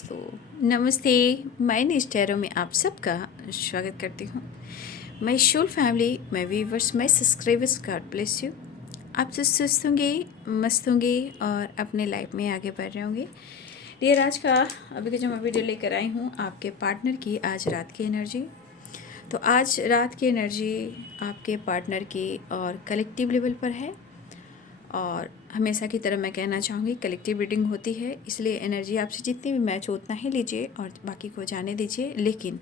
दोस्तों, नमस्ते। मैं निष्ठैरों में आप सबका स्वागत करती हूँ। मैं शोल फैमिली, मैं व्यूवर्स, मैं सब्सक्राइबर्स, गॉड ब्लेस यू। आप सब स्वस्थ होंगे, मस्त होंगे और अपने लाइफ में आगे बढ़ रहे होंगे। डियर, आज का अभी जो मैं वीडियो लेकर आई हूँ आपके पार्टनर की आज रात की एनर्जी। तो आज रात की एनर्जी आपके पार्टनर की और कलेक्टिव लेवल पर है। और हमेशा की तरह मैं कहना चाहूँगी, कलेक्टिव रीडिंग होती है, इसलिए एनर्जी आपसे जितनी भी मैच हो उतना ही लीजिए और बाकी को जाने दीजिए। लेकिन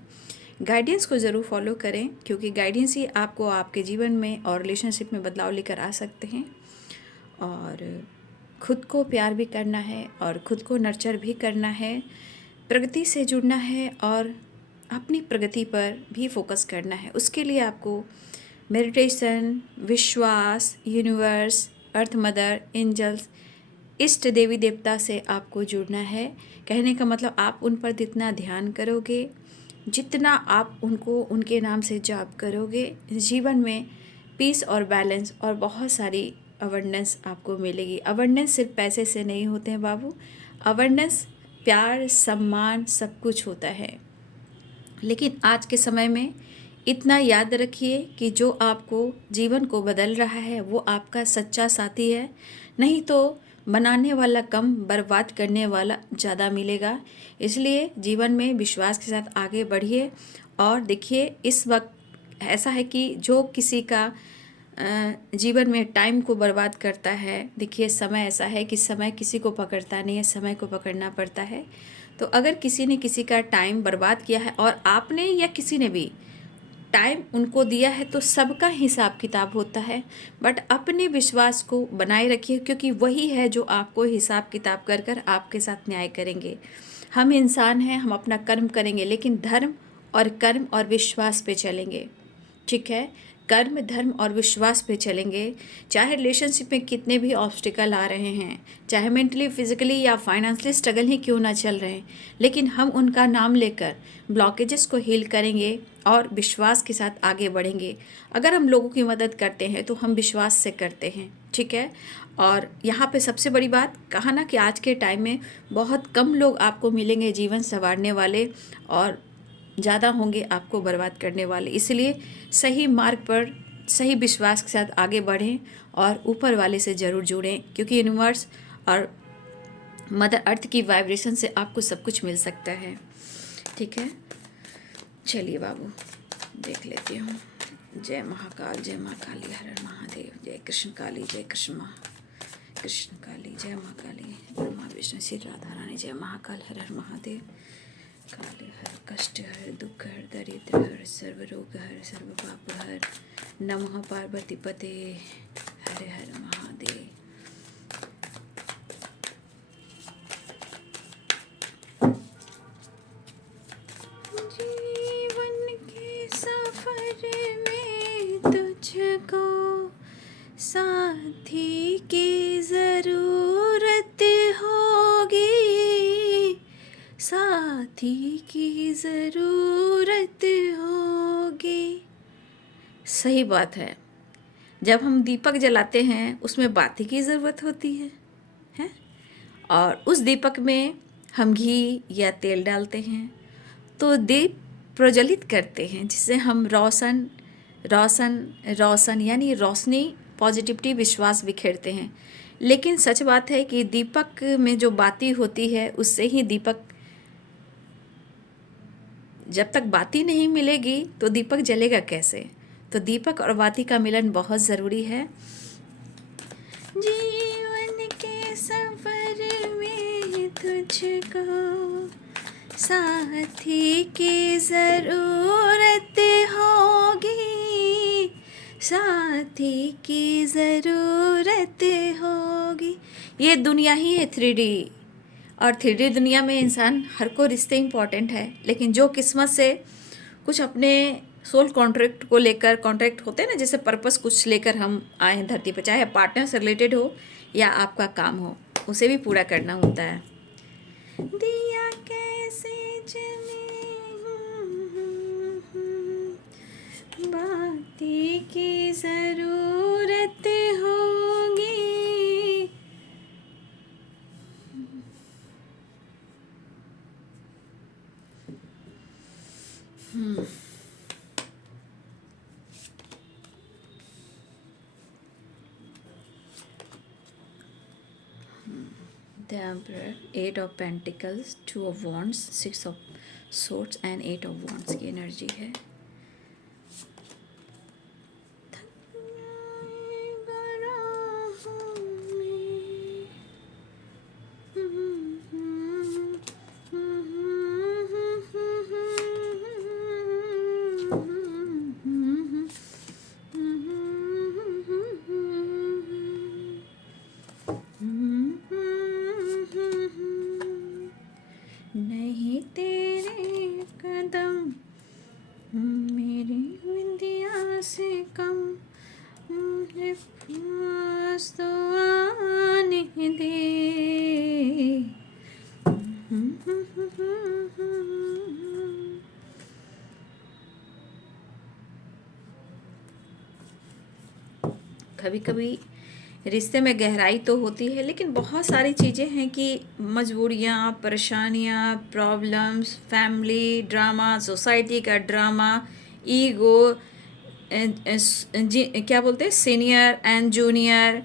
गाइडेंस को ज़रूर फॉलो करें, क्योंकि गाइडेंस ही आपको आपके जीवन में और रिलेशनशिप में बदलाव लेकर आ सकते हैं। और खुद को प्यार भी करना है और खुद को नर्चर भी करना है, प्रगति से जुड़ना है और अपनी प्रगति पर भी फोकस करना है। उसके लिए आपको मेडिटेशन, विश्वास, यूनिवर्स, अर्थ मदर, एंजल्स, इष्ट देवी देवता से आपको जुड़ना है। कहने का मतलब, आप उन पर जितना ध्यान करोगे, जितना आप उनको उनके नाम से जाप करोगे, जीवन में पीस और बैलेंस और बहुत सारी अवेंडेंस आपको मिलेगी। अवेंडेंस सिर्फ पैसे से नहीं होते हैं बाबू, अवेंडेंस प्यार, सम्मान, सब कुछ होता है। लेकिन आज के समय में इतना याद रखिए कि जो आपको जीवन को बदल रहा है वो आपका सच्चा साथी है, नहीं तो बनाने वाला कम, बर्बाद करने वाला ज़्यादा मिलेगा। इसलिए जीवन में विश्वास के साथ आगे बढ़िए। और देखिए, इस वक्त ऐसा है कि जो किसी का जीवन में टाइम को बर्बाद करता है, देखिए समय ऐसा है कि समय किसी को पकड़ता नहीं है, समय को पकड़ना पड़ता है। तो अगर किसी ने किसी का टाइम बर्बाद किया है और आपने या किसी ने भी टाइम उनको दिया है, तो सबका हिसाब किताब होता है। बट अपने विश्वास को बनाए रखिए, क्योंकि वही है जो आपको हिसाब किताब कर कर आपके साथ न्याय करेंगे। हम इंसान हैं, हम अपना कर्म करेंगे, लेकिन धर्म और कर्म और विश्वास पे चलेंगे। ठीक है, कर्म, धर्म और विश्वास पे चलेंगे। चाहे रिलेशनशिप में कितने भी ऑब्स्टिकल आ रहे हैं, चाहे मेंटली, फिजिकली या फाइनेंशियली स्ट्रगल ही क्यों ना चल रहे हैं, लेकिन हम उनका नाम लेकर ब्लॉकेजेस को हील करेंगे और विश्वास के साथ आगे बढ़ेंगे। अगर हम लोगों की मदद करते हैं तो हम विश्वास से करते हैं। ठीक है। और यहाँ पे सबसे बड़ी बात कहा ना कि आज के टाइम में बहुत कम लोग आपको मिलेंगे जीवन संवारने वाले, और ज़्यादा होंगे आपको बर्बाद करने वाले। इसलिए सही मार्ग पर सही विश्वास के साथ आगे बढ़ें और ऊपर वाले से ज़रूर जुड़ें, क्योंकि यूनिवर्स और मदर अर्थ की वाइब्रेशन से आपको सब कुछ मिल सकता है। ठीक है, चलिए बाबू देख लेती हूँ। जय महाकाल, जय माँ काली, हर हर महादेव। जय कृष्ण काली, जय कृष्ण माँ कृष्ण काली, जय माँ काली, ब्रह्मा विष्णु श्री राधा रानी। जय महाकाल, हर हर महादेव। काल हर, कष्ट हर, दुख हर, दरिद्र हर, सर्व रोग हर, सर्व पाप हर। नमः पार्वती पते, हर हर महादेव। जीवन के सफर में तुझको साथी की ज़रूरत होगी, साथी की ज़रूरत होगी। सही बात है। जब हम दीपक जलाते हैं उसमें बाती की ज़रूरत होती है। और उस दीपक में हम घी या तेल डालते हैं तो दीप प्रज्वलित करते हैं, जिससे हम रोशन रोशन रोशन यानी रोशनी, पॉजिटिविटी, विश्वास बिखेरते हैं। लेकिन सच बात है कि दीपक में जो बाती होती है उससे ही दीपक, जब तक बाती नहीं मिलेगी तो दीपक जलेगा कैसे। तो दीपक और बाती का मिलन बहुत ज़रूरी है। जीवन के सफर में तुझको साथी की ज़रूरत होगी, साथी की ज़रूरत होगी। ये दुनिया ही है 3D, और 3D दुनिया में इंसान हर को रिश्ते इम्पॉर्टेंट है। लेकिन जो किस्मत से कुछ अपने सोल कॉन्ट्रैक्ट को लेकर, कॉन्ट्रैक्ट होते हैं ना, जैसे पर्पस कुछ लेकर हम आए हैं धरती पर, चाहे पार्टनर से रिलेटेड हो या आपका काम हो, उसे भी पूरा करना होता है। दिया कैसे जले बाती की ज़रूरत होगी। The Emperor, Eight of Pentacles, Two of Wands, Six of Swords and Eight of Wands की एनर्जी है। नहीं तेरे कदम मेरी विंदिया से कम, मुझे पास तो आने दे। कभी कभी रिश्ते में गहराई तो होती है, लेकिन बहुत सारी चीज़ें हैं कि मजबूरियाँ, परेशानियाँ, प्रॉब्लम्स, फैमिली ड्रामा, सोसाइटी का ड्रामा, ईगो, क्या बोलते हैं, सीनियर एंड जूनियर,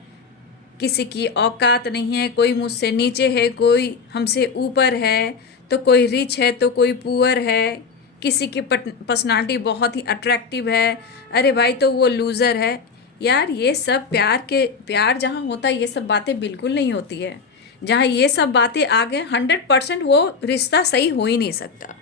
किसी की औकात नहीं है, कोई मुझसे नीचे है, कोई हमसे ऊपर है, तो कोई रिच है तो कोई पुअर है, किसी की पर्सनालिटी बहुत ही अट्रैक्टिव है, अरे भाई तो वो लूज़र है। यार ये सब प्यार जहाँ होता है ये सब बातें बिल्कुल नहीं होती है। जहाँ ये सब बातें आ गए 100% वो रिश्ता सही हो ही नहीं सकता।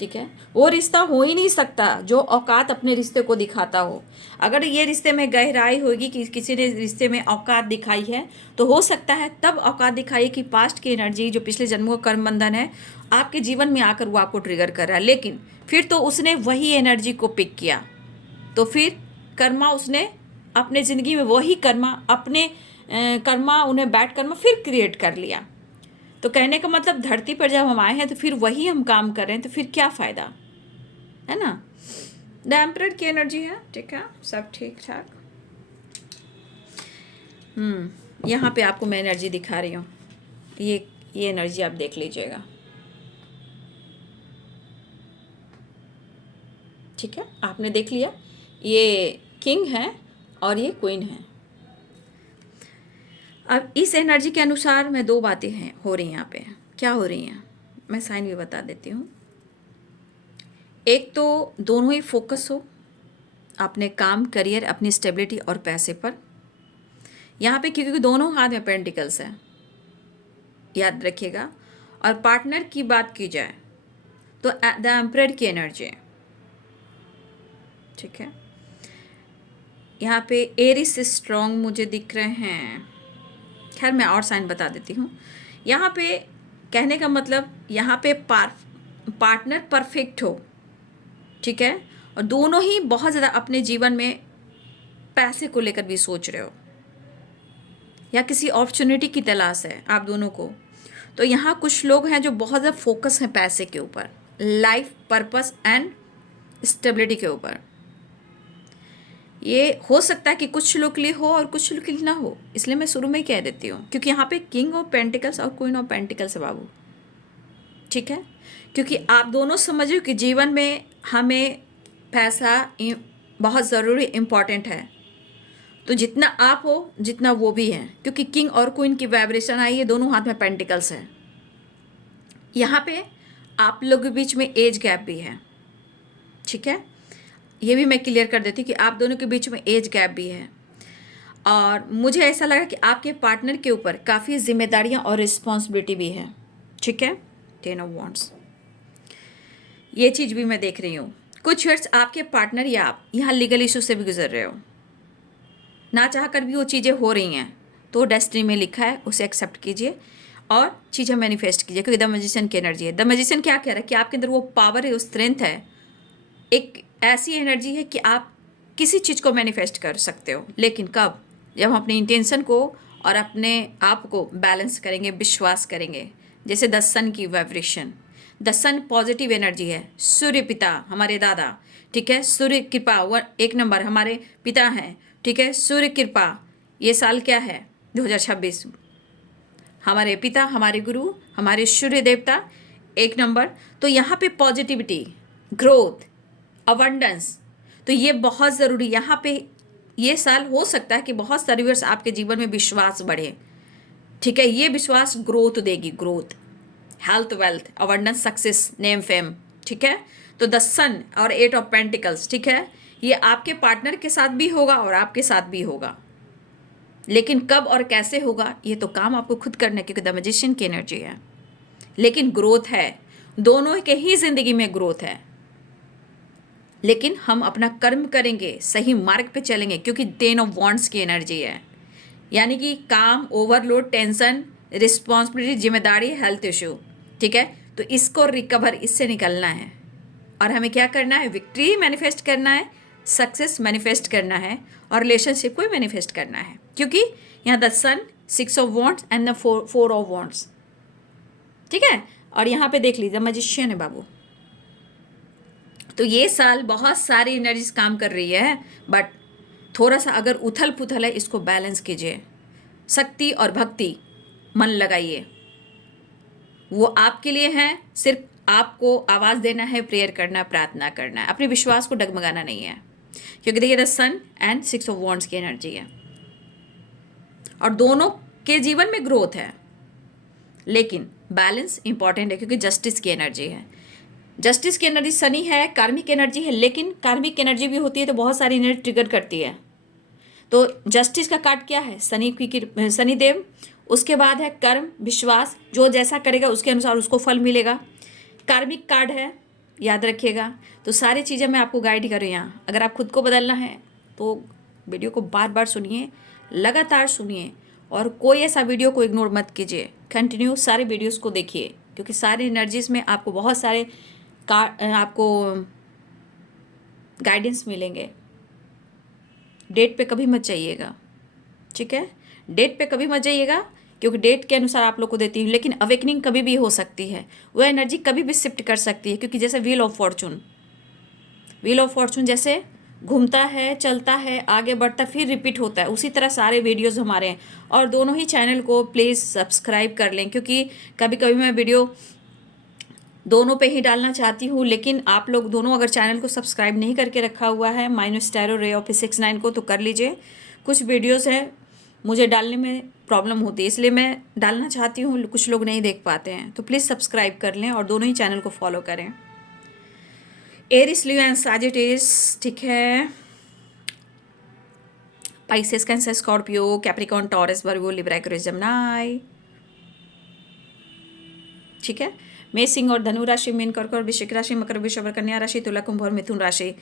ठीक है, वो रिश्ता हो ही नहीं सकता जो औकात अपने रिश्ते को दिखाता हो। अगर ये रिश्ते में गहराई होगी कि किसी ने रिश्ते में औकात दिखाई है, तो हो सकता है तब औकात दिखाई कि पास्ट की एनर्जी, जो पिछले जन्मों का कर्म बंधन है, आपके जीवन में आकर वो आपको ट्रिगर कर रहा है। लेकिन फिर तो उसने वही एनर्जी को पिक किया, तो फिर कर्मा उसने अपने ज़िंदगी में वही कर्मा, अपने कर्मा उन्हें बैड कर्मा फिर क्रिएट कर लिया। तो कहने का मतलब धरती पर जब हम आए हैं तो फिर वही हम काम कर रहे हैं, तो फिर क्या फ़ायदा है ना। द एम्परर की एनर्जी है। ठीक है, सब ठीक ठाक। यहाँ पे आपको मैं एनर्जी दिखा रही हूँ, ये एनर्जी आप देख लीजिएगा। ठीक है, आपने देख लिया, ये किंग है और ये क्वीन है। अब इस एनर्जी के अनुसार मैं दो बातें हैं हो रही हैं यहाँ पे। क्या हो रही हैं मैं साइन भी बता देती हूँ। एक तो दोनों ही फोकस हो अपने काम, करियर, अपनी स्टेबिलिटी और पैसे पर यहाँ पे, क्योंकि दोनों हाथ में पेंटिकल्स है, याद रखिएगा। और पार्टनर की बात की जाए तो द एम्परर की एनर्जी है। ठीक है, यहाँ पे एरिस स्ट्रॉन्ग मुझे दिख रहे हैं। खैर मैं और साइन बता देती हूँ। यहाँ पे कहने का मतलब यहाँ पे पार्टनर परफेक्ट हो। ठीक है, और दोनों ही बहुत ज़्यादा अपने जीवन में पैसे को लेकर भी सोच रहे हो, या किसी अपॉर्चुनिटी की तलाश है आप दोनों को। तो यहाँ कुछ लोग हैं जो बहुत ज़्यादा फोकस हैं पैसे के ऊपर, लाइफ पर्पस एंड स्टेबिलिटी के ऊपर। ये हो सकता है कि कुछ लोग के लिए हो और कुछ लोग के लिए ना हो, इसलिए मैं शुरू में ही कह देती हूँ, क्योंकि यहाँ पे किंग ऑफ पेंटिकल्स और क्वीन ऑफ पेंटिकल्स है बाबू। ठीक है, क्योंकि आप दोनों समझो कि जीवन में हमें पैसा बहुत ज़रूरी इम्पॉर्टेंट है। तो जितना आप हो जितना वो भी है, क्योंकि किंग और क्वीन की वाइब्रेशन आई है, दोनों हाथ में पेंटिकल्स है। यहाँ पे आप लोगों के बीच में एज गैप भी है। ठीक है, ये भी मैं क्लियर कर देती हूँ कि आप दोनों के बीच में एज गैप भी है। और मुझे ऐसा लगा कि आपके पार्टनर के ऊपर काफ़ी जिम्मेदारियाँ और रिस्पॉन्सिबिलिटी भी है। ठीक है, 10 ऑफ वॉन्ड्स, ये चीज़ भी मैं देख रही हूँ। कुछ वर्ष आपके पार्टनर या आप यहाँ लीगल इशू से भी गुजर रहे हो, ना चाह कर भी वो चीज़ें हो रही हैं, तो डेस्टिनी में लिखा है, उसे एक्सेप्ट कीजिए और चीज़ें मैनिफेस्ट कीजिए, क्योंकि द मैजिशियन की एनर्जी है। द मैजिशियन क्या कह रहा है कि आपके अंदर वो पावर है, वो स्ट्रेंथ है, एक ऐसी एनर्जी है कि आप किसी चीज़ को मैनिफेस्ट कर सकते हो। लेकिन कब? जब हम अपने इंटेंशन को और अपने आप को बैलेंस करेंगे, विश्वास करेंगे। जैसे द सन की vibration, the sun positive energy है। सूर्य पिता हमारे दादा, ठीक है, सूर्य कृपा एक नंबर हमारे पिता हैं। ठीक है, सूर्य कृपा, ये साल क्या है 2026, हमारे पिता, हमारे गुरु, हमारे सूर्य देवता एक नंबर। तो यहाँ पे पॉजिटिविटी, ग्रोथ, अबंडेंस। तो ये बहुत ज़रूरी, यहाँ पे ये साल हो सकता है कि बहुत सारे व्यूअर्स आपके जीवन में विश्वास बढ़े, ठीक है। ये विश्वास ग्रोथ देगी, growth, health, wealth, abundance, success, name, fame, ठीक है। तो द सन और 8 ऑफ पेंटिकल्स, ठीक है, ये आपके पार्टनर के साथ भी होगा और आपके साथ भी होगा, लेकिन कब और कैसे होगा ये तो काम आपको खुद करना है, क्योंकि द मैजिशियन की एनर्जी है। लेकिन ग्रोथ है, दोनों के ही जिंदगी में ग्रोथ है, लेकिन हम अपना कर्म करेंगे, सही मार्ग पे चलेंगे, क्योंकि 10 ऑफ वॉन्ड्स की एनर्जी है, यानी कि काम, ओवरलोड, टेंशन, रिस्पॉन्सिबिलिटी, जिम्मेदारी, हेल्थ इशू, ठीक है। तो इसको रिकवर, इससे निकलना है, और हमें क्या करना है, विक्ट्री मैनिफेस्ट करना है, सक्सेस मैनिफेस्ट करना है, और रिलेशनशिप को मैनिफेस्ट करना है, क्योंकि यहाँ the sun, 6 of wands and the 4 of wands, ठीक है। और यहाँ पे देख लीजिए मैजिशियन है बाबू। तो ये साल बहुत सारी एनर्जीज काम कर रही है, बट थोड़ा सा अगर उथल पुथल है, इसको बैलेंस कीजिए, शक्ति और भक्ति मन लगाइए, वो आपके लिए है, सिर्फ आपको आवाज़ देना है, प्रेयर करना, प्रार्थना करना है, अपने विश्वास को डगमगाना नहीं है, क्योंकि देखिए the sun and 6 of wands की एनर्जी है, और दोनों के जीवन में ग्रोथ है, लेकिन बैलेंस इंपॉर्टेंट है, क्योंकि जस्टिस की एनर्जी है। जस्टिस की एनर्जी शनि है, कार्मिक एनर्जी है, लेकिन कार्मिक एनर्जी भी होती है तो बहुत सारी एनर्जी ट्रिगर करती है। तो जस्टिस का कार्ड क्या है, शनिदेव, उसके बाद है कर्म, विश्वास, जो जैसा करेगा उसके अनुसार उसको फल मिलेगा। कार्मिक कार्ड है, याद रखिएगा। तो सारी चीज़ें मैं आपको गाइड कर रही हूँ यहाँ। अगर आप खुद को बदलना है तो वीडियो को बार बार सुनिए, लगातार सुनिए, और कोई ऐसा वीडियो को इग्नोर मत कीजिए, कंटिन्यू सारे वीडियोस को देखिए, क्योंकि सारी एनर्जीज में आपको बहुत सारे आपको गाइडेंस मिलेंगे। डेट पे कभी मत जाइएगा, ठीक है, डेट पे कभी मत जाइएगा, क्योंकि डेट के अनुसार आप लोग को देती हूँ, लेकिन अवेकनिंग कभी भी हो सकती है, वो एनर्जी कभी भी शिफ्ट कर सकती है, क्योंकि जैसे व्हील ऑफ फॉर्चून जैसे घूमता है, चलता है, आगे बढ़ता, फिर रिपीट होता है, उसी तरह सारे वीडियोस हमारे हैं। और दोनों ही चैनल को प्लीज़ सब्सक्राइब कर लें, क्योंकि कभी कभी मैं वीडियो दोनों पे ही डालना चाहती हूँ, लेकिन आप लोग दोनों अगर चैनल को सब्सक्राइब नहीं करके रखा हुआ है, माइनस टैरो रे ऑफिस 69 को, तो कर लीजिए। कुछ वीडियोस हैं मुझे डालने में प्रॉब्लम होती है, इसलिए मैं डालना चाहती हूँ, कुछ लोग नहीं देख पाते हैं, तो प्लीज़ सब्सक्राइब कर लें और दोनों ही चैनल को फॉलो करें। एरिस, लियो एंड सैजिटेरियस, ठीक है, Pisces, Cancer, Scorpio, Capricorn, Taurus, Virgo, Libra, Aquarius, Gemini, ठीक है। मेष, सिंह और धनु राशि, मीन, कर्क और वृश्चिक राशि, मकर, वृषभ, कन्या राशि, तुला, कुंभ और मिथुन राशि।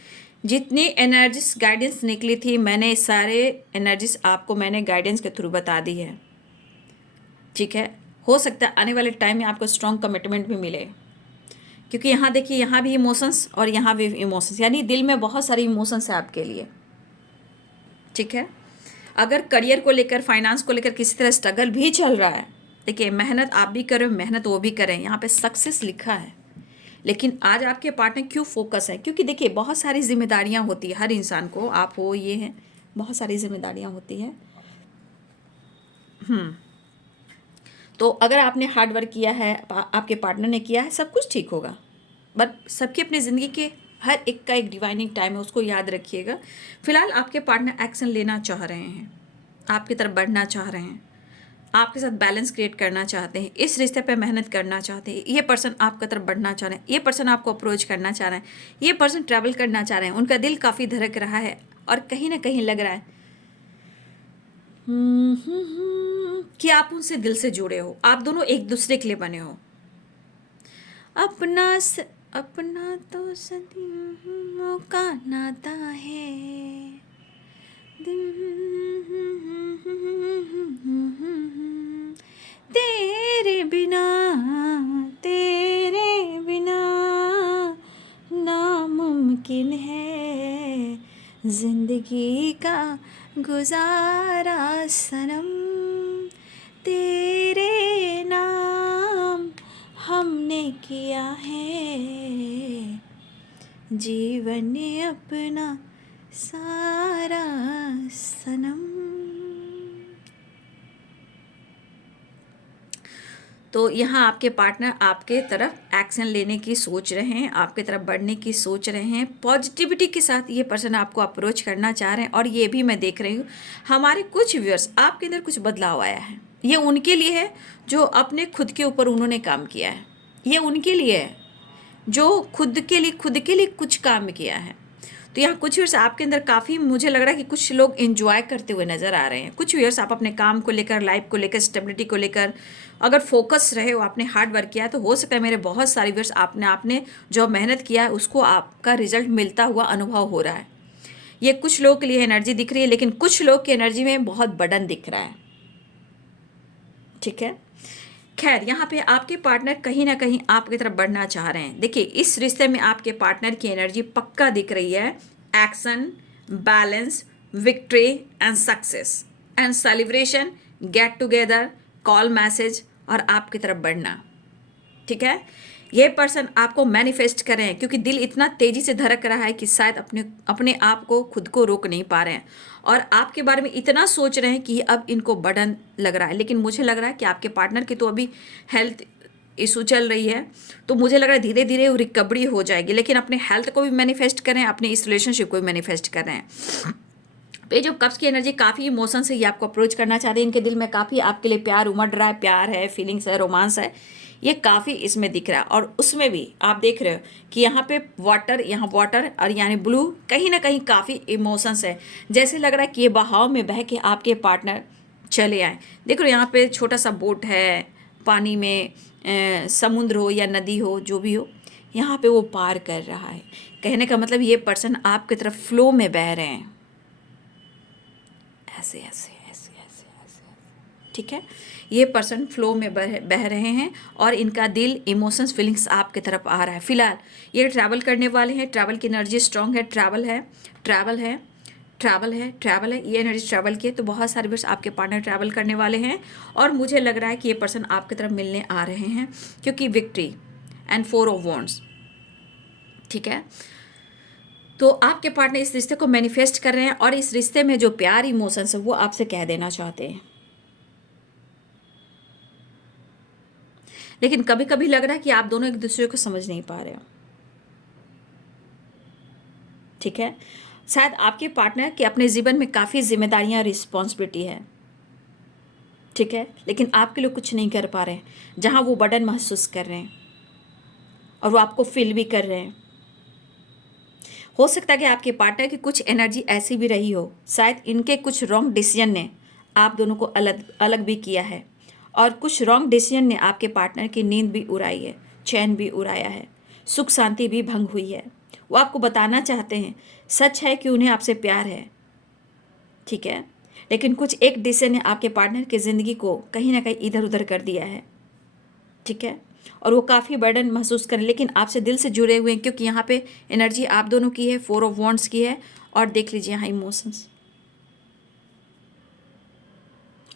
जितनी एनर्जीज गाइडेंस निकली थी, मैंने सारे एनर्जीज आपको मैंने गाइडेंस के थ्रू बता दी है, ठीक है। हो सकता है आने वाले टाइम में आपको स्ट्रॉन्ग कमिटमेंट भी मिले, क्योंकि यहाँ देखिए, यहाँ भी इमोशंस और यहाँ भी इमोशंस, यानी दिल में बहुत सारे इमोशंस है आपके लिए, ठीक है। अगर करियर को लेकर, फाइनेंस को लेकर किसी तरह स्ट्रगल भी चल रहा है, देखिए मेहनत आप भी करें, मेहनत वो भी करें, यहाँ पे सक्सेस लिखा है। लेकिन आज आपके पार्टनर क्यों फोकस है, क्योंकि देखिए बहुत सारी जिम्मेदारियां होती है हर इंसान को, आप हो, ये हैं, बहुत सारी जिम्मेदारियां होती हैं। तो अगर आपने हार्ड वर्क किया है, आपके पार्टनर ने किया है, सब कुछ ठीक होगा। बट सबकी अपनी ज़िंदगी के हर एक का एक डिवाइनिंग टाइम है, उसको याद रखिएगा। फिलहाल आपके पार्टनर एक्शन लेना चाह रहे हैं, आपकी तरफ बढ़ना चाह रहे हैं, आपके साथ बैलेंस क्रिएट करना चाहते हैं, इस रिश्ते पे मेहनत करना चाहते हैं। ये पर्सन आपकी तरफ बढ़ना चाह रहे हैं, ये पर्सन आपको अप्रोच करना चाह रहे हैं, ये पर्सन ट्रैवल करना चाह रहे हैं, उनका दिल काफ़ी धड़क रहा है, और कहीं ना कहीं लग रहा है कि आप उनसे दिल से जुड़े हो, आप दोनों एक दूसरे के लिए बने हो। अपना तो सदियों का नाता है, तेरे बिना, तेरे बिना नामुमकिन है जिंदगी का गुजारा सनम, तेरे नाम हमने किया है जीवन अपना सारा सनम। तो यहाँ आपके पार्टनर आपके तरफ एक्शन लेने की सोच रहे हैं, आपके तरफ बढ़ने की सोच रहे हैं। पॉजिटिविटी के साथ ये पर्सन आपको अप्रोच करना चाह रहे हैं। और ये भी मैं देख रही हूँ हमारे कुछ व्यूअर्स, आपके अंदर कुछ बदलाव आया है। ये उनके लिए है जो अपने खुद के ऊपर उन्होंने काम किया है। ये उनके लिए है जो खुद के लिए कुछ काम किया है। तो यहाँ कुछ व्यूअर्स आपके अंदर काफ़ी, मुझे लग रहा है कि कुछ लोग एंजॉय करते हुए नज़र आ रहे हैं। कुछ व्यूअर्स आप अपने काम को लेकर, लाइफ को लेकर, स्टेबिलिटी को लेकर अगर फोकस रहे हो, आपने हार्ड वर्क किया, तो हो सकता है मेरे बहुत सारे व्यूअर्स आपने जो मेहनत किया है उसको आपका रिजल्ट मिलता हुआ अनुभव हो रहा है। ये कुछ लोगों के लिए एनर्जी दिख रही है, लेकिन कुछ लोग की एनर्जी में बहुत बर्डन दिख रहा है। ठीक है, खैर यहाँ पे आपके पार्टनर कहीं ना कहीं आपकी तरफ बढ़ना चाह रहे हैं। देखिए इस रिश्ते में आपके पार्टनर की एनर्जी पक्का दिख रही है। Action, balance, victory and success and celebration, get together, call message और आपकी तरफ बढ़ना। ठीक है, ये पर्सन आपको मैनिफेस्ट कर रहे हैं क्योंकि दिल इतना तेजी से धड़क रहा है कि शायद अपने आप को खुद को रोक नहीं पा रहे हैं और आपके बारे में इतना सोच रहे हैं कि अब इनको बर्डन लग रहा है। लेकिन मुझे लग रहा है कि आपके पार्टनर की तो अभी हेल्थ इशू चल रही है, तो मुझे लग रहा है धीरे धीरे वो रिकवरी हो जाएगी। लेकिन अपने हेल्थ को भी मैनिफेस्ट कर रहे हैं, अपने इस रिलेशनशिप को भी मैनिफेस्ट कर रहे हैं। ये जो कप्स की एनर्जी काफ़ी इमोशन से ये आपको अप्रोच करना चाहते हैं। इनके दिल में काफ़ी आपके लिए प्यार उमड़ रहा है, प्यार है, फीलिंग्स है, रोमांस है, ये काफ़ी इसमें दिख रहा है। और उसमें भी आप देख रहे हो कि यहाँ पे वाटर, यहाँ वाटर और यानी ब्लू, कहीं ना कहीं काफ़ी इमोशंस है। जैसे लग रहा है कि ये बहाव में बह के आपके पार्टनर चले आए। देख रहे हो यहाँ पे छोटा सा बोट है, पानी में समुद्र हो या नदी हो, जो भी हो, यहाँ पे वो पार कर रहा है। कहने का मतलब ये पर्सन आपकी तरफ फ्लो में बह रहे हैं, ऐसे ऐसे ऐसे ऐसे ऐसे। ठीक है, ये पर्सन फ्लो में बह रहे हैं और इनका दिल, इमोशंस, फीलिंग्स आपकी तरफ आ रहा है। फिलहाल ये ट्रैवल करने वाले हैं, ट्रैवल की एनर्जी स्ट्रांग है, ट्रैवल है, ट्रैवल है, ट्रैवल है, ट्रैवल है, ये एनर्जी ट्रैवल की है। तो बहुत सारे वर्ष आपके पार्टनर ट्रैवल करने वाले हैं और मुझे लग रहा है कि ये पर्सन आपकी तरफ मिलने आ रहे हैं क्योंकि विक्ट्री एंड 4 ऑफ वॉन्ड्स। ठीक है, तो आपके पार्टनर इस रिश्ते को मैनिफेस्ट कर रहे हैं और इस रिश्ते में जो प्यार, इमोशंस है वो आपसे कह देना चाहते हैं। लेकिन कभी कभी लग रहा है कि आप दोनों एक दूसरे को समझ नहीं पा रहे हो। ठीक है, शायद आपके पार्टनर के अपने जीवन में काफ़ी जिम्मेदारियां, रिस्पॉन्सिबिलिटी है। ठीक है, लेकिन आपके लिए कुछ नहीं कर पा रहे हैं, जहां वो बर्डन महसूस कर रहे हैं और वो आपको फील भी कर रहे हैं। हो सकता है कि आपके पार्टनर की कुछ एनर्जी ऐसी भी रही हो, शायद इनके कुछ रॉन्ग डिसीजन ने आप दोनों को अलग अलग भी किया है और कुछ रॉन्ग डिसीजन ने आपके पार्टनर की नींद भी उड़ाई है, चैन भी उड़ाया है, सुख शांति भी भंग हुई है। वो आपको बताना चाहते हैं, सच है कि उन्हें आपसे प्यार है। ठीक है, लेकिन कुछ एक डिसीजन ने आपके पार्टनर की ज़िंदगी को कहीं ना कहीं इधर उधर कर दिया है। ठीक है, और वो काफ़ी बर्डन महसूस करें, लेकिन आपसे दिल से जुड़े हुए हैं क्योंकि यहाँ पे एनर्जी आप दोनों की है, 4 ऑफ वॉन्ड्स की है। और देख लीजिए यहाँ इमोशंस।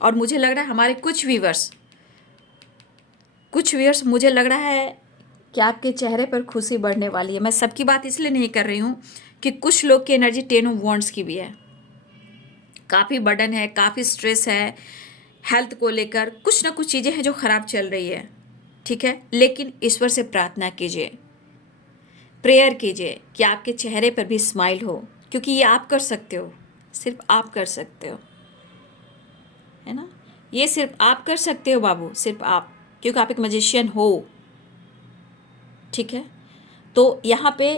और मुझे लग रहा है हमारे कुछ व्यूअर्स मुझे लग रहा है कि आपके चेहरे पर खुशी बढ़ने वाली है। मैं सबकी बात इसलिए नहीं कर रही हूँ कि कुछ लोग की एनर्जी 10 ऑफ वॉन्ड्स की भी है, काफ़ी बर्डन है, काफ़ी स्ट्रेस है, हेल्थ को लेकर कुछ ना कुछ चीज़ें हैं जो ख़राब चल रही है। ठीक है, लेकिन ईश्वर से प्रार्थना कीजिए, प्रेयर कीजिए कि आपके चेहरे पर भी स्माइल हो, क्योंकि ये आप कर सकते हो, सिर्फ आप कर सकते हो, है ना। ये सिर्फ आप कर सकते हो बाबू, सिर्फ आप, क्योंकि आप एक मैजिशियन हो। ठीक है, तो यहाँ पे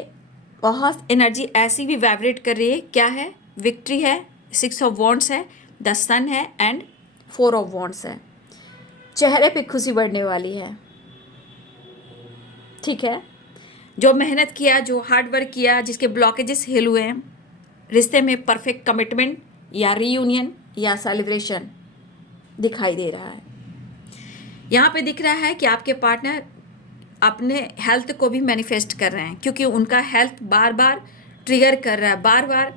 बहुत एनर्जी ऐसी भी वाइब्रेट कर रही है। क्या है, विक्ट्री है, 6 ऑफ वॉन्ड्स है, द सन है एंड 4 ऑफ वॉन्ड्स है। चेहरे पे खुशी बढ़ने वाली है। ठीक है, जो मेहनत किया, जो हार्ड वर्क किया, जिसके ब्लॉकेजेस हिल हुए हैं, रिश्ते में परफेक्ट कमिटमेंट या रीयूनियन या सेलिब्रेशन दिखाई दे रहा है। यहाँ पे दिख रहा है कि आपके पार्टनर अपने हेल्थ को भी मैनिफेस्ट कर रहे हैं क्योंकि उनका हेल्थ बार बार ट्रिगर कर रहा है, बार बार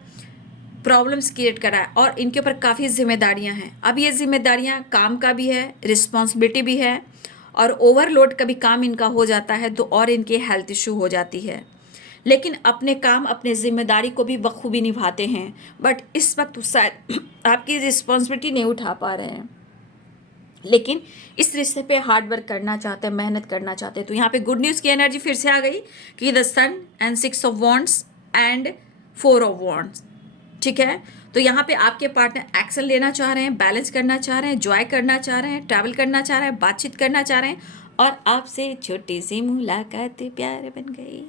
प्रॉब्लम्स क्रिएट कर रहा है और इनके ऊपर काफ़ी जिम्मेदारियां हैं। अब ये जिम्मेदारियां काम का भी है, रिस्पॉन्सिबिलिटी भी है और ओवरलोड कभी काम इनका हो जाता है तो और इनके हेल्थ इशू हो जाती है। लेकिन अपने काम, अपने जिम्मेदारी को भी बखूबी निभाते हैं, बट इस वक्त शायद आपकी रिस्पॉन्सिबिलिटी नहीं उठा पा रहे हैं। लेकिन इस रिश्ते पे हार्ड वर्क करना चाहते हैं, मेहनत करना चाहते हैं। तो यहाँ पे गुड न्यूज़ की एनर्जी फिर से आ गई कि the sun and 6 of wands and 4 of wands, ठीक है। तो यहाँ पे आपके पार्टनर एक्शन लेना चाह रहे हैं, बैलेंस करना चाह रहे हैं, जॉय करना चाह रहे हैं, ट्रैवल करना चाह रहे हैं, बातचीत करना चाह रहे हैं, और आपसे छोटी सी मुलाकात प्यार बन गई,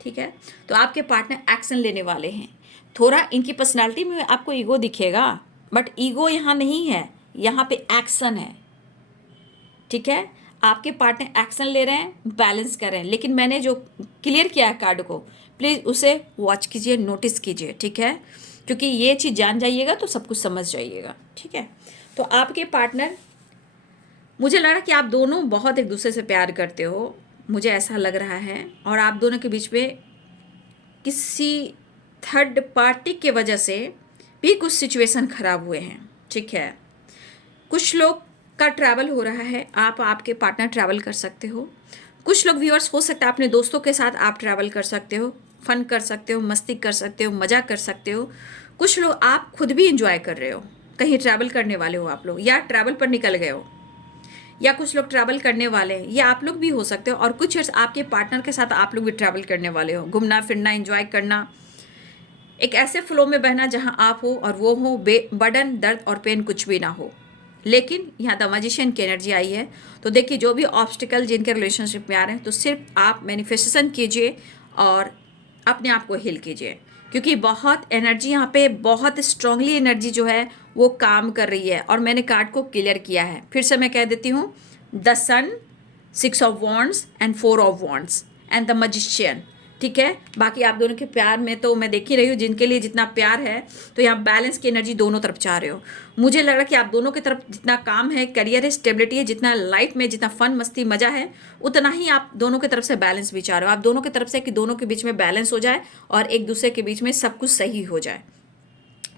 ठीक है। तो आपके पार्टनर एक्शन लेने वाले हैं। थोड़ा इनकी पर्सनालिटी में आपको ईगो दिखेगा, बट ईगो यहाँ नहीं है, यहाँ पे एक्शन है, ठीक है। आपके पार्टनर एक्शन ले रहे हैं, बैलेंस कर रहे हैं। लेकिन मैंने जो क्लियर किया है कार्ड को, प्लीज़ उसे वॉच कीजिए, नोटिस कीजिए, ठीक है, क्योंकि ये चीज़ जान जाइएगा तो सब कुछ समझ जाइएगा, ठीक है। तो आपके पार्टनर, मुझे लग रहा है कि आप दोनों बहुत एक दूसरे से प्यार करते हो, मुझे ऐसा लग रहा है। और आप दोनों के बीच में किसी थर्ड पार्टी के वजह से भी कुछ सिचुएशन खराब हुए हैं, ठीक है। कुछ लोग का ट्रैवल हो रहा है, आप आपके पार्टनर ट्रैवल कर सकते हो। कुछ लोग व्यूअर्स, हो सकता है अपने दोस्तों के साथ आप ट्रैवल कर सकते हो, फन कर सकते हो, मस्ती कर सकते हो, मज़ा कर सकते हो। कुछ लोग आप खुद भी इंजॉय कर रहे हो, कहीं ट्रैवल करने वाले हो आप लोग, या ट्रैवल पर निकल गए हो, या कुछ लोग ट्रैवल करने वाले हैं, ये आप लोग भी हो सकते हो। और कुछ आपके पार्टनर के साथ आप लोग भी ट्रैवल करने वाले हो, घूमना फिरना, इंजॉय करना, एक ऐसे फ्लो में बहना जहां आप हो और वो हो, बर्डन, दर्द और पेन कुछ भी ना हो। लेकिन यहाँ द मैजिशियन की एनर्जी आई है। तो देखिए, जो भी ऑब्स्टिकल जिनके रिलेशनशिप में आ रहे हैं, तो सिर्फ आप मैनिफेस्टेशन कीजिए और अपने आप को हील कीजिए, क्योंकि बहुत एनर्जी यहाँ पे, बहुत स्ट्रांगली एनर्जी जो है वो काम कर रही है। और मैंने कार्ड को क्लियर किया है, फिर से मैं कह देती हूँ, the sun, 6 of wands and 4 of wands and the magician, ठीक है। बाकी आप दोनों के प्यार में तो मैं देख ही रही हूँ, जिनके लिए जितना प्यार है, तो यहाँ बैलेंस की एनर्जी दोनों तरफ चाह रहे हो। मुझे लग रहा है कि आप दोनों की तरफ जितना काम है, करियर है, स्टेबिलिटी है, जितना लाइफ में जितना फन, मस्ती, मजा है, उतना ही आप दोनों की तरफ से बैलेंस भी चाह रहे हो। आप दोनों की तरफ से कि दोनों के बीच में बैलेंस हो जाए और एक दूसरे के बीच में सब कुछ सही हो जाए।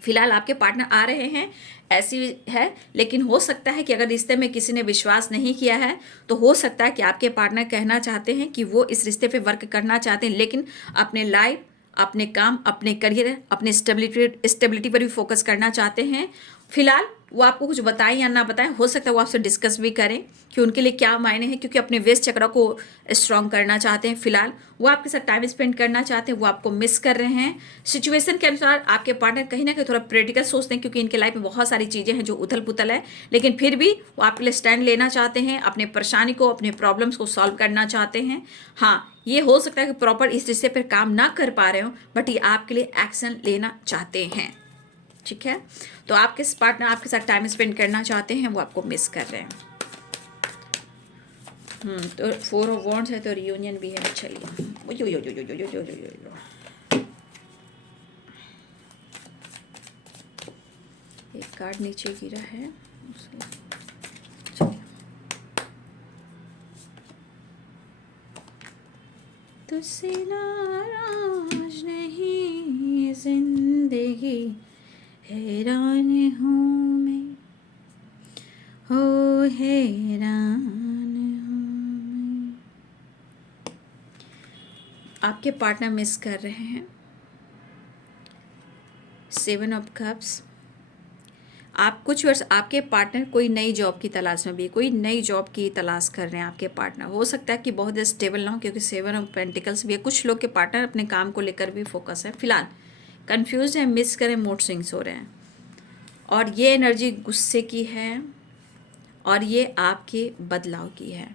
फिलहाल आपके पार्टनर आ रहे हैं, ऐसी है। लेकिन हो सकता है कि अगर रिश्ते में किसी ने विश्वास नहीं किया है, तो हो सकता है कि आपके पार्टनर कहना चाहते हैं कि वो इस रिश्ते पे वर्क करना चाहते हैं, लेकिन अपने लाइफ, अपने काम, अपने करियर, अपने स्टेबिलिटी पर भी फोकस करना चाहते हैं। फिलहाल वो आपको कुछ बताएं या ना बताएं, हो सकता है वो आपसे डिस्कस भी करें कि उनके लिए क्या मायने हैं, क्योंकि अपने वेस्ट चक्र को स्ट्रॉन्ग करना चाहते हैं। फिलहाल वो आपके साथ टाइम स्पेंड करना चाहते हैं, वो आपको मिस कर रहे हैं। सिचुएशन के अनुसार आपके पार्टनर कहीं ना कहीं थोड़ा प्रैक्टिकल सोचते हैं, क्योंकि इनके लाइफ में बहुत सारी चीज़ें हैं जो उथल पुथल है, लेकिन फिर भी वो आपके लिए स्टैंड लेना चाहते हैं, अपने परेशानी को, अपने प्रॉब्लम्स को सॉल्व करना चाहते हैं। हाँ, ये हो सकता है कि प्रॉपर इस रिश्ते पर काम ना कर पा रहे हो, बट ये आपके लिए एक्शन लेना चाहते हैं, ठीक है। तो आपके पार्टनर आपके साथ टाइम स्पेंड करना चाहते हैं, वो आपको मिस कर रहे हैं। तो 4 ऑफ वॉन्ड्स है, तो रियूनियन भी है। चलिए, यो यो यो यो यो यो यो यो यो, एक कार्ड नीचे गिरा है, तुझसे नाराज नहीं जिंदगी, हैरान हूँ मैं, हो हैरान हूँ मैं। आपके पार्टनर मिस कर रहे हैं। 7 ऑफ कप्स, आप कुछ वर्ष आपके पार्टनर कोई नई जॉब की तलाश में भी, कोई नई जॉब की तलाश कर रहे हैं आपके पार्टनर। हो सकता है कि बहुत स्टेबल ना हो, क्योंकि 7 ऑफ पेंटिकल्स भी है। कुछ लोग के पार्टनर अपने काम को लेकर भी फोकस है। फिलहाल कंफ्यूज है, मिस करें, मूड स्विंग्स हो रहे हैं, और ये एनर्जी गुस्से की है, और ये आपके बदलाव की है।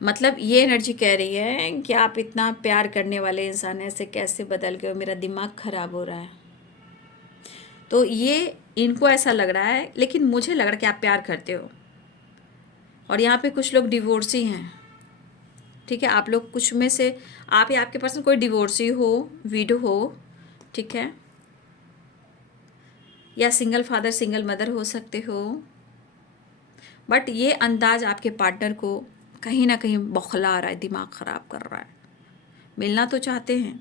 मतलब ये एनर्जी कह रही है कि आप इतना प्यार करने वाले इंसान ऐसे कैसे बदल गए, मेरा दिमाग खराब हो रहा है। तो ये इनको ऐसा लग रहा है, लेकिन मुझे लग रहा है कि आप प्यार करते हो। और यहाँ पे कुछ लोग डिवोर्सी हैं, ठीक है। आप लोग कुछ में से, आप या आपके पर्सन कोई डिवोर्सी हो, विडो हो, ठीक है, या सिंगल फादर सिंगल मदर हो सकते हो। बट ये अंदाज आपके पार्टनर को कहीं ना कहीं बौखला रहा है, दिमाग ख़राब कर रहा है। मिलना तो चाहते हैं,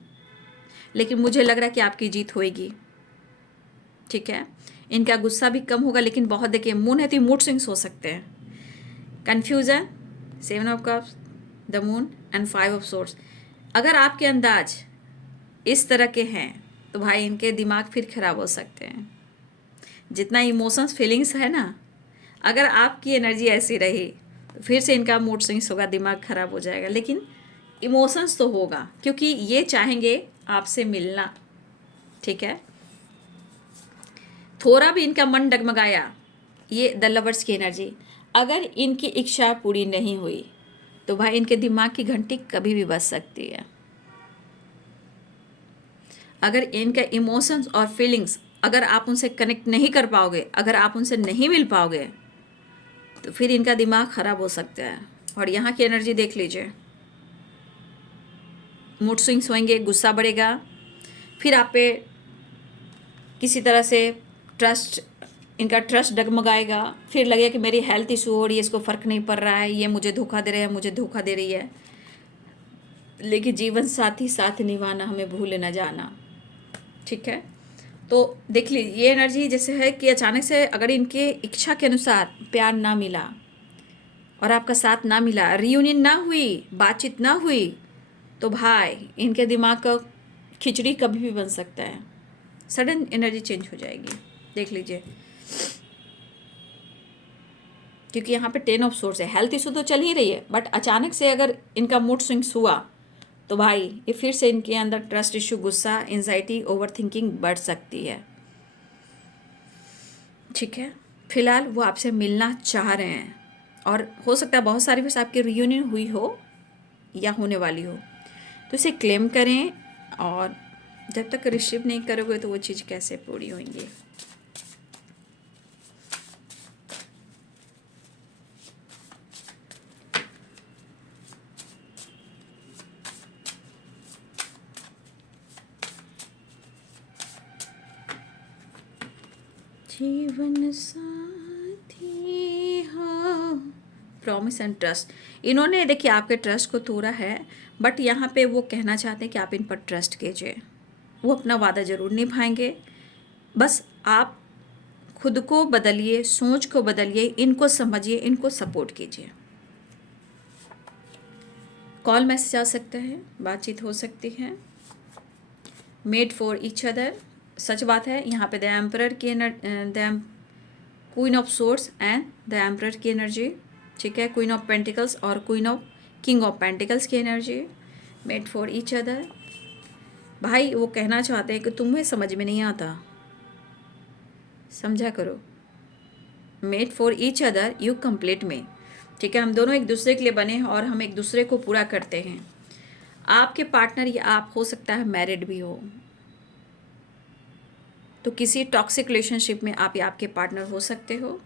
लेकिन मुझे लग रहा है कि आपकी जीत होएगी, ठीक है। इनका गुस्सा भी कम होगा, लेकिन बहुत, देखिए मून है तो मूड स्विंग्स हो सकते हैं। Confusion, 7 of cups, the moon and 5 of swords. अगर आपके अंदाज इस तरह के हैं, तो भाई इनके दिमाग फिर खराब हो सकते हैं। जितना इमोशंस फीलिंग्स है ना, अगर आपकी एनर्जी ऐसी रही तो फिर से इनका मूड स्विंग्स होगा, दिमाग ख़राब हो जाएगा। लेकिन इमोशंस तो होगा, क्योंकि ये चाहेंगे आपसे मिलना, ठीक है। थोड़ा भी इनका मन डगमगाया, ये द लवर्स की एनर्जी, अगर इनकी इच्छा पूरी नहीं हुई तो भाई इनके दिमाग की घंटी कभी भी बज सकती है। अगर इनका इमोशंस और फीलिंग्स, अगर आप उनसे कनेक्ट नहीं कर पाओगे, अगर आप उनसे नहीं मिल पाओगे, तो फिर इनका दिमाग ख़राब हो सकता है। और यहाँ की एनर्जी देख लीजिए, मूड स्विंग्स होंगे, गुस्सा बढ़ेगा, फिर आप पे किसी तरह से ट्रस्ट, इनका ट्रस्ट डगमगाएगा, फिर लगेगा कि मेरी हेल्थ इशू हो रही है, इसको फ़र्क नहीं पड़ रहा है, ये मुझे धोखा दे रहे हैं, मुझे धोखा दे रही है। लेकिन जीवन साथी साथ निभाना, हमें भूल न जाना, ठीक है। तो देख लीजिए, ये एनर्जी जैसे है कि अचानक से अगर इनके इच्छा के अनुसार प्यार ना मिला और आपका साथ ना मिला, रियूनियन ना हुई, बातचीत ना हुई, तो भाई इनके दिमाग का खिचड़ी कभी भी बन सकता है, सडन एनर्जी चेंज हो जाएगी। देख लीजिए, क्योंकि यहाँ पे 10 ऑफ सोर्स है, हेल्थ इशू तो चल ही रही है, बट अचानक से अगर इनका मूड स्विंग्स हुआ तो भाई ये फिर से इनके अंदर ट्रस्ट इशू, गुस्सा, एंजाइटी, ओवर थिंकिंग बढ़ सकती है, ठीक है। फिलहाल वो आपसे मिलना चाह रहे हैं, और हो सकता है बहुत सारी बस आपकी रियूनियन हुई हो या होने वाली हो, तो इसे क्लेम करें। और जब तक रिसीव नहीं करोगे तो वो चीज़ कैसे पूरी होंगी। जीवन साथी हाँ, प्रॉमिस एंड ट्रस्ट, इन्होंने देखिए आपके ट्रस्ट को तोड़ा है, बट यहाँ पे वो कहना चाहते हैं कि आप इन पर ट्रस्ट कीजिए, वो अपना वादा ज़रूर निभाएंगे। बस आप खुद को बदलिए, सोच को बदलिए, इनको समझिए, इनको सपोर्ट कीजिए। कॉल मैसेज आ सकता है, बातचीत हो सकती है। मेड फॉर ईच अदर, सच बात है। यहाँ पे द एम्परर की the queen of source and the emperor की एनर्जी, ठीक है। क्वीन ऑफ पेंटिकल्स और queen of king of pentacles की energy, made for each other. भाई वो कहना चाहते हैं कि तुम्हें समझ में नहीं आता, समझा करो। Made for each other, you complete में, ठीक है। हम दोनों एक दूसरे के लिए बने हैं और हम एक दूसरे को पूरा करते हैं। आपके पार्टनर या आप हो सकता है मैरिड भी हो, तो किसी टॉक्सिक रिलेशनशिप में आप या आपके पार्टनर हो सकते हो।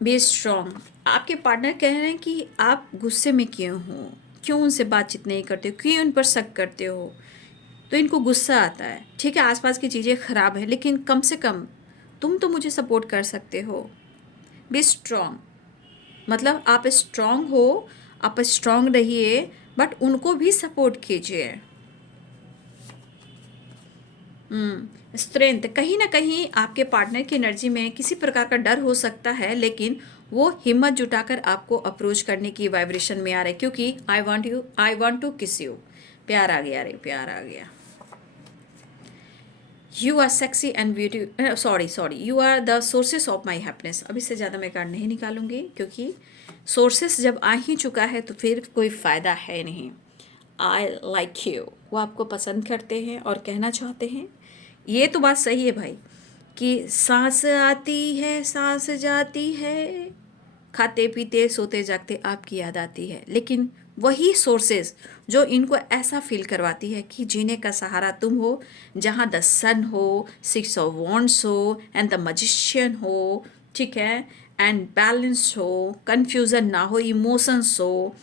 बी स्ट्रॉन्ग, आपके पार्टनर कह रहे हैं कि आप गुस्से में क्यों हो, क्यों उनसे बातचीत नहीं करते हो, क्यों उन पर शक करते हो, तो इनको गुस्सा आता है, ठीक है। आसपास की चीज़ें ख़राब है, लेकिन कम से कम तुम तो मुझे सपोर्ट कर सकते हो। बी स्ट्रॉन्ग, मतलब आप स्ट्रॉन्ग हो, आप स्ट्रॉन्ग रहिए, बट उनको भी सपोर्ट कीजिए। स्ट्रेंथ, कहीं ना कहीं आपके पार्टनर की एनर्जी में किसी प्रकार का डर हो सकता है, लेकिन वो हिम्मत जुटाकर आपको अप्रोच करने की वाइब्रेशन में आ रहे हैं, क्योंकि I want to kiss you, प्यार आ गया, रे प्यार आ गया। You are sexy and beauty, sorry you are the sources of my happiness. अब इससे ज़्यादा मैं कार्ड नहीं निकालूंगी, क्योंकि सोर्सेस जब आ ही चुका है तो फिर कोई फ़ायदा है नहीं। आई लाइक यू, वो आपको पसंद करते हैं और कहना चाहते हैं। ये तो बात सही है भाई, कि सांस आती है सांस जाती है, खाते पीते सोते जागते आपकी याद आती है, लेकिन वही सोर्सेस जो इनको ऐसा फील करवाती है कि जीने का सहारा तुम हो, जहाँ द सन हो, 6 ऑफ वॉन्ड्स हो एंड द मजिशियन हो, ठीक है, एंड बैलेंस हो, कन्फ्यूज़न ना हो, इमोशंस हो।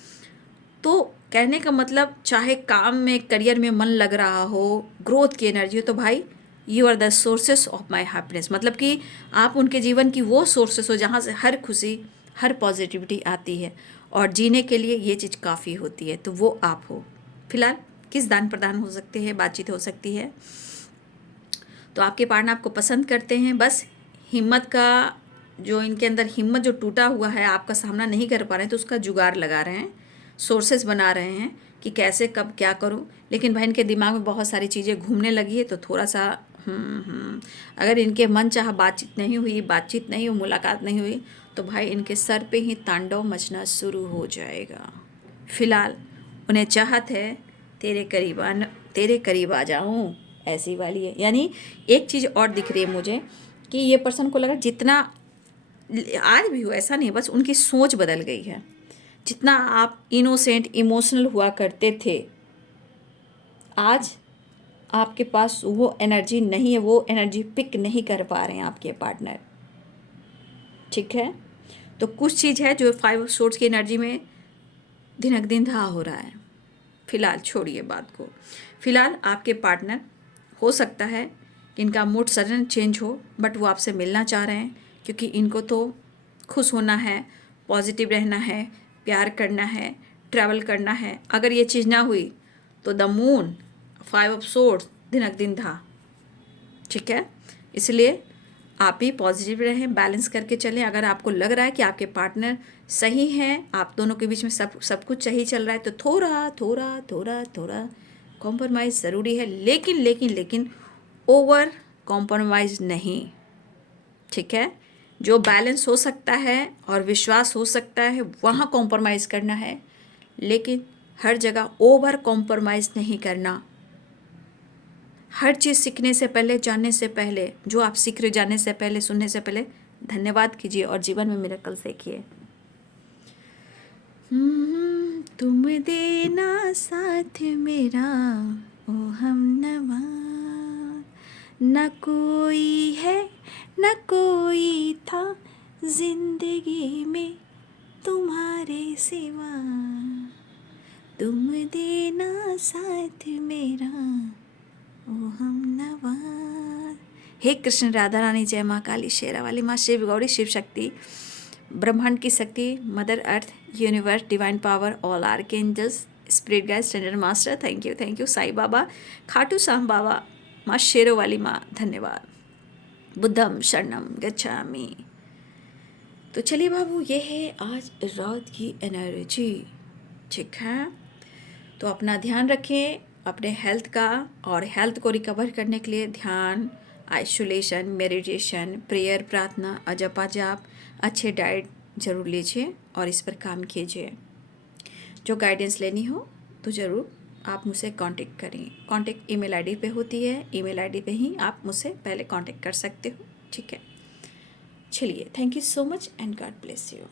तो कहने का मतलब, चाहे काम में, करियर में मन लग रहा हो, ग्रोथ की एनर्जी हो, तो भाई you are the sources of my happiness, मतलब कि आप उनके जीवन की वो सोर्सेस हो जहाँ से हर खुशी, हर पॉजिटिविटी आती है, और जीने के लिए ये चीज़ काफ़ी होती है, तो वो आप हो। फिलहाल किस दान प्रदान हो सकते हैं, बातचीत हो सकती है। तो आपके पार्टनर आपको पसंद करते हैं, बस हिम्मत का जो इनके अंदर हिम्मत जो टूटा हुआ है, आपका सामना नहीं कर पा रहे हैं, तो उसका जुगाड़ लगा रहे हैं, सोर्सेस बना रहे हैं कि कैसे कब क्या करूं। लेकिन भाई इनके दिमाग में बहुत सारी चीज़ें घूमने लगी है, तो थोड़ा सा अगर इनके मन चाह बातचीत नहीं हुई, मुलाकात नहीं हुई, तो भाई इनके सर पे ही तांडव मचना शुरू हो जाएगा। फिलहाल उन्हें चाहत है तेरे करीब आ जाऊं, ऐसी वाली है। यानी एक चीज़ और दिख रही है मुझे कि ये पर्सन को लगा जितना आज भी हो ऐसा नहीं, बस उनकी सोच बदल गई है। जितना आप इनोसेंट इमोशनल हुआ करते थे, आज आपके पास वो एनर्जी नहीं है, वो एनर्जी पिक नहीं कर पा रहे हैं आपके पार्टनर। ठीक है, तो कुछ चीज़ है जो 5 ऑफ सोर्ड्स की एनर्जी में दिनक दिन धा हो रहा है। फिलहाल छोड़िए बात को। फिलहाल आपके पार्टनर हो सकता है कि इनका मूड सडन चेंज हो, बट वो आपसे मिलना चाह रहे हैं, क्योंकि इनको तो खुश होना है, पॉजिटिव रहना है, प्यार करना है, ट्रैवल करना है। अगर ये चीज़ ना हुई तो द मून 5 ऑफ सोर्ड्स दिनक दिन था। ठीक है, इसलिए आप ही पॉजिटिव रहें, बैलेंस करके चलें। अगर आपको लग रहा है कि आपके पार्टनर सही हैं, आप दोनों के बीच में सब कुछ सही चल रहा है, तो थोड़ा कॉम्प्रोमाइज़ ज़रूरी है, लेकिन ओवर कॉम्प्रोमाइज़ नहीं। ठीक है, जो बैलेंस हो सकता है और विश्वास हो सकता है वहाँ कॉम्प्रोमाइज़ करना है, लेकिन हर जगह ओवर कॉम्प्रोमाइज़ नहीं करना। हर चीज़ सीखने से पहले, जानने से पहले, जो आप सीख रहे जानने से पहले, सुनने से पहले धन्यवाद कीजिए और जीवन में मिरेकल देखिए। तुम देना साथ मेरा ओ हमनवा, न कोई है न कोई था जिंदगी में तुम्हारे सिवा, तुम देना साथ मेरा ओ हमनवा। हे कृष्ण राधा रानी, जय माँ काली, शेरा वाली माँ, शिव गौरी, शिव शक्ति, ब्रह्मांड की शक्ति, mother earth, universe, divine power, all archangels, spirit guide, standard master, thank you Sai Baba, Khatu Shyam Baba, माँ शेरों वाली माँ, धन्यवाद। बुद्धम शरणम गच्छामि। तो चलिए बाबू, ये है आज रात की एनर्जी। ठीक है, तो अपना ध्यान रखें अपने हेल्थ का, और हेल्थ को रिकवर करने के लिए ध्यान, आइसोलेशन, मेडिटेशन, प्रेयर, प्रार्थना, अजपा जाप, अच्छे डाइट ज़रूर लीजिए और इस पर काम कीजिए। जो गाइडेंस लेनी हो तो ज़रूर आप मुझसे कांटेक्ट करें। कांटेक्ट ईमेल आईडी पे होती है, ईमेल आईडी पे ही आप मुझसे पहले कांटेक्ट कर सकते हो। ठीक है, चलिए, thank you so much and God bless you.